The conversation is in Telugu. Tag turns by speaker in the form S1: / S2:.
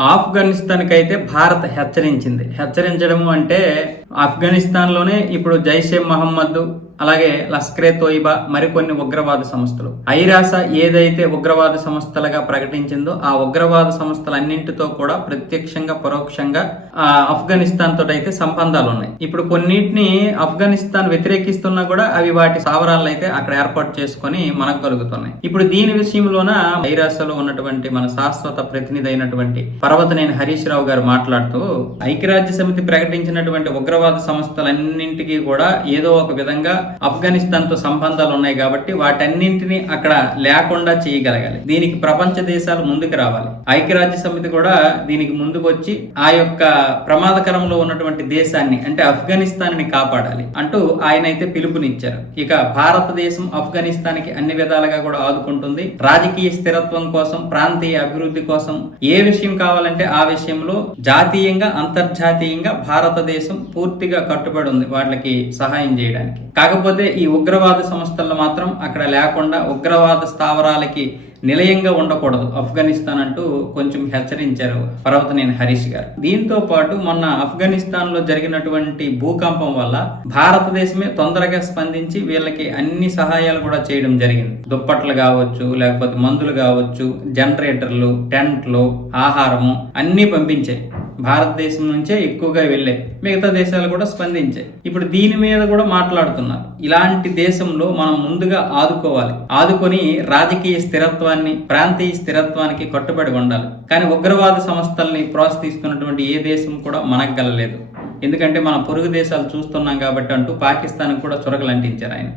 S1: ఆఫ్ఘనిస్తాన్కి అయితే భారత్ హెచ్చరించింది. హెచ్చరించడము అంటే ఆఫ్ఘనిస్తాన్లోనే ఇప్పుడు జైషే మహమ్మద్ అలాగే లస్కరే తోయిబా మరికొన్ని ఉగ్రవాద సంస్థలు. ఐరాస ఏదైతే ఉగ్రవాద సంస్థలుగా ప్రకటించిందో ఆ ఉగ్రవాద సంస్థలన్నింటితో కూడా ప్రత్యక్షంగా పరోక్షంగా ఆఫ్ఘనిస్తాన్ తోటైతే అయితే సంబంధాలు ఉన్నాయి ఇప్పుడు కొన్నిటిని ఆఫ్ఘనిస్తాన్ వ్యతిరేకిస్తున్నా కూడా అవి వాటి స్థావరాలను అయితే అక్కడ ఏర్పాటు చేసుకొని మనకు కలుగుతున్నాయి. ఇప్పుడు దీని విషయంలోన ఐరాసలో ఉన్నటువంటి మన శాశ్వత ప్రతినిధి అయినటువంటి పర్వతనేని హరీష్ రావు గారు మాట్లాడుతూ ఐక్యరాజ్య సమితి ప్రకటించినటువంటి ఉగ్రవాద సంస్థలన్నింటికి కూడా ఏదో ఒక విధంగా ఆఫ్ఘనిస్తాన్తో సంబంధాలు ఉన్నాయి కాబట్టి వాటన్నింటినీ అక్కడ లేకుండా చేయగలగాలి. దీనికి ప్రపంచ దేశాలు ముందుకు రావాలి. ఐక్యరాజ్య సమితి కూడా దీనికి ముందుకు వచ్చి ఆ యొక్క ప్రమాదకరంలో ఉన్నటువంటి దేశాన్ని అంటే ఆఫ్ఘనిస్తాన్ని కాపాడాలి అంటూ ఆయన అయితే పిలుపునిచ్చారు. ఇక భారతదేశం ఆఫ్ఘనిస్తాన్కి అన్ని విధాలుగా కూడా ఆదుకుంటుంది. రాజకీయ స్థిరత్వం కోసం ప్రాంతీయ అభివృద్ధి కోసం ఏ విషయం కావాలంటే ఆ విషయంలో జాతీయంగా అంతర్జాతీయంగా భారతదేశం పూర్తిగా కట్టుబడి ఉంది వాళ్ళకి సహాయం చేయడానికి. కాకపోతే ఈ ఉగ్రవాద సంస్థలు మాత్రం అక్కడ లేకుండా ఉగ్రవాద స్థావరాలకి నిలయంగా ఉండకూడదు. ఆఫ్ఘనిస్తాన్ అంటూ కొంచెం హెచ్చరించారు పర్వతనేని హరీష్ గారు. దీంతో పాటు మొన్న ఆఫ్ఘనిస్తాన్లో జరిగినటువంటి భూకంపం వల్ల భారతదేశమే తొందరగా స్పందించి వీళ్ళకి అన్ని సహాయాలు కూడా చేయడం జరిగింది. దుప్పట్లు కావచ్చు లేకపోతే మందులు కావచ్చు జనరేటర్లు టెంట్లు ఆహారము అన్ని పంపించాయి. భారతదేశం నుంచే ఎక్కువగా వెళ్ళాయి మిగతా దేశాలు కూడా స్పందించాయి ఇప్పుడు దీని మీద కూడా మాట్లాడుతున్నారు. ఇలాంటి దేశంలో మనం ముందుగా ఆదుకోవాలి. ఆదుకొని రాజకీయ స్థిరత్వాన్ని ప్రాంతీయ స్థిరత్వానికి కట్టుబడి ఉండాలి. కానీ ఉగ్రవాద సంస్థల్ని ప్రోత్సహిస్తున్నటువంటి ఏ దేశం కూడా మనకు గలలేదు. ఎందుకంటే మనం పొరుగు దేశాలు చూస్తున్నాం కాబట్టి అంటూ పాకిస్తాన్ కూడా చురకలు అంటించారు ఆయన.